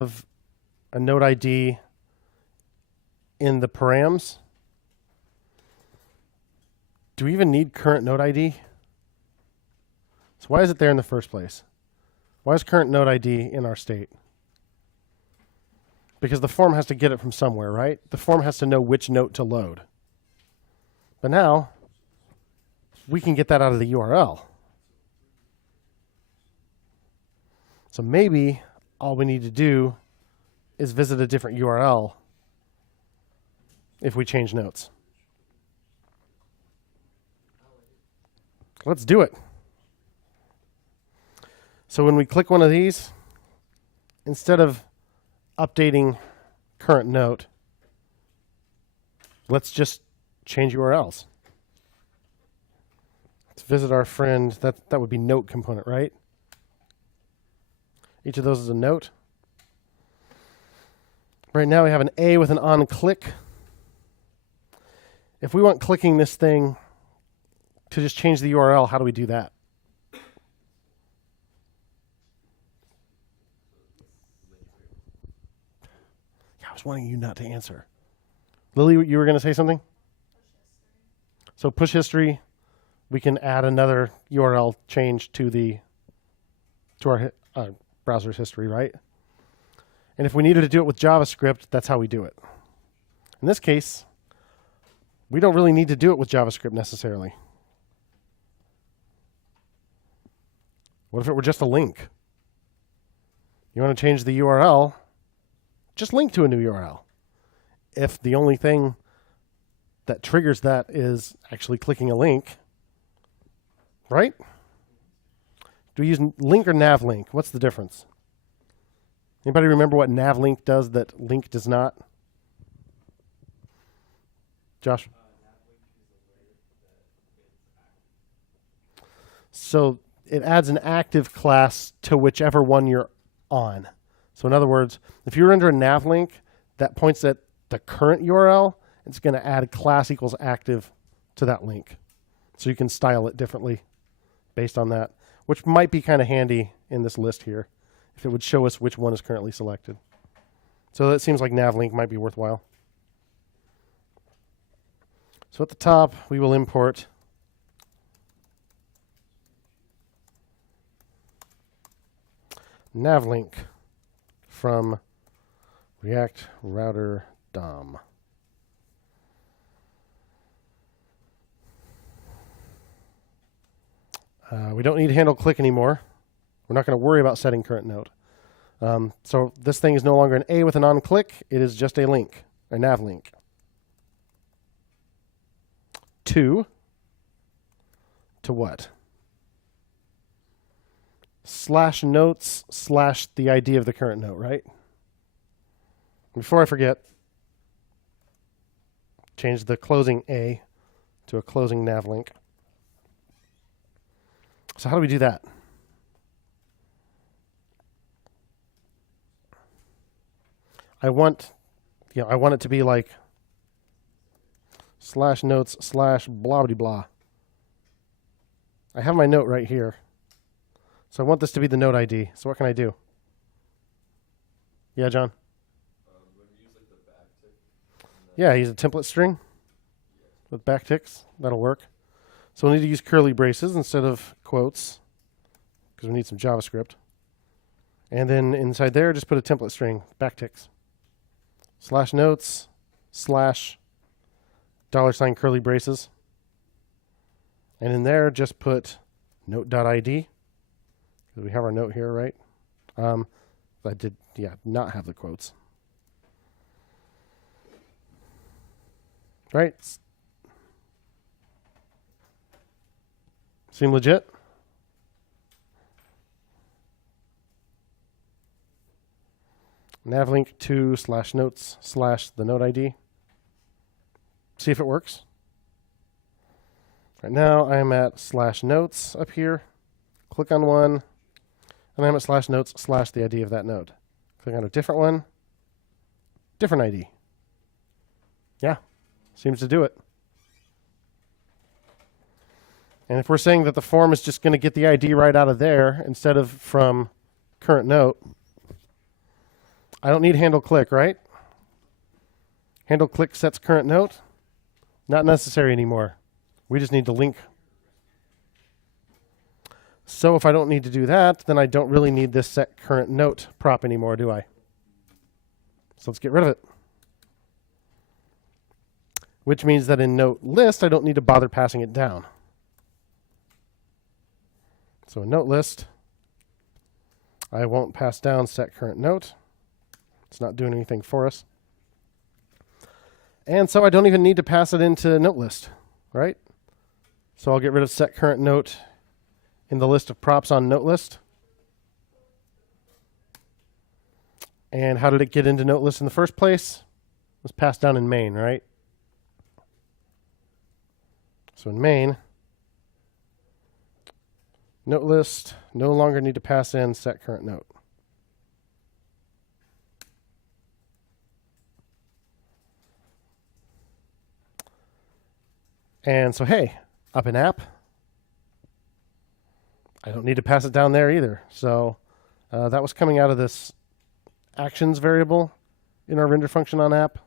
of a node ID in the params, do we even need current node ID? So why is it there in the first place? Why is current node ID in our state? Because the form has to get it from somewhere, right? The form has to know which note to load. But now, we can get that out of the URL. So maybe all we need to do is visit a different URL if we change notes. Let's do it. So when we click one of these, instead of updating current note, let's just change URLs. Let's visit our friend. That would be note component, right? Each of those is a note. Right now we have an A with an on click. If we want clicking this thing to just change the URL, how do we do that? I was wanting you not to answer. Lily, you were going to say something? So push history, we can add another URL change to our browser's history, right? And if we needed to do it with JavaScript, that's how we do it. In this case, we don't really need to do it with JavaScript necessarily. What if it were just a link? You want to change the URL, just link to a new URL. If the only thing that triggers that is actually clicking a link, right? Do we use link or NavLink? What's the difference? Anybody remember what NavLink does that link does not? Josh? So it adds an active class to whichever one you're on. So in other words, if you're under a NavLink that points at the current URL, it's going to add a class equals active to that link. So you can style it differently based on that, which might be kind of handy in this list here if it would show us which one is currently selected. So that seems like NavLink might be worthwhile. So at the top, we will import NavLink from React Router DOM. We don't need handle click anymore. We're not going to worry about setting current node. So this thing is no longer an A with an on click. It is just a link, a NavLink. To what? /notes / the ID of the current note, right? Before I forget, change the closing A to a closing NavLink. So how do we do that? I want it to be like /notes / blah blah blah. I have my note right here. So I want this to be the node ID. So what can I do? Yeah, John? Yeah, use a template string with backticks. That'll work. So we'll need to use curly braces instead of quotes because we need some JavaScript. And then inside there, just put a template string, backticks. /notes / $curly braces. And in there, just put note.id. Because we have our note here, right? I did, not have the quotes. Right? Seem legit? NavLink to /notes / the node ID. See if it works. Right now I'm at /notes up here. Click on one, and I'm at /notes / the ID of that node. Click on a different one, different ID. Yeah, seems to do it. And if we're saying that the form is just going to get the ID right out of there instead of from current note, I don't need handle click, right? Handle click sets current note. Not necessary anymore. We just need to link. So if I don't need to do that, then I don't really need this set current note prop anymore, do I? So let's get rid of it. Which means that in note list, I don't need to bother passing it down. So in note list, I won't pass down set current note. It's not doing anything for us. And so I don't even need to pass it into note list, right? So I'll get rid of set current note in the list of props on note list. And how did it get into note list in the first place? It was passed down in main, right? So in main, note list, no longer need to pass in set current note. And so, hey, up in app, I don't need to pass it down there either. So that was coming out of this actions variable in our render function on app.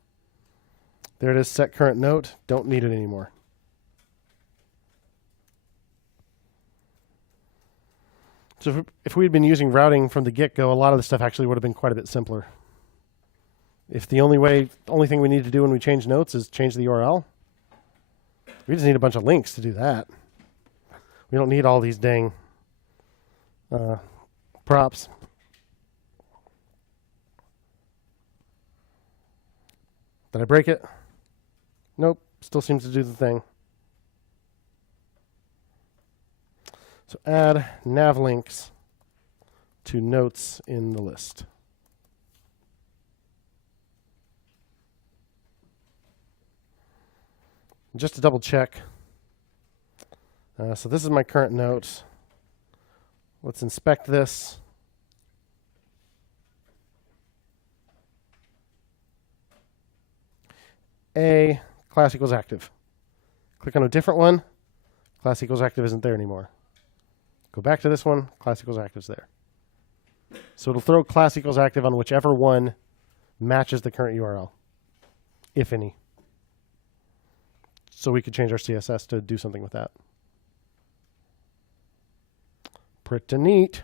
There it is, set current note. Don't need it anymore. So if we'd been using routing from the get-go, a lot of the stuff actually would have been quite a bit simpler. If the only thing we need to do when we change notes is change the URL, we just need a bunch of links to do that. We don't need all these dang props. Did I break it? Nope, still seems to do the thing. So add NavLinks to notes in the list. Just to double check. So this is my current note. Let's inspect this. A, class equals active. Click on a different one. Class equals active isn't there anymore. Go back to this one. Class equals active is there. So it'll throw class equals active on whichever one matches the current URL, if any. So we could change our CSS to do something with that. Pretty neat.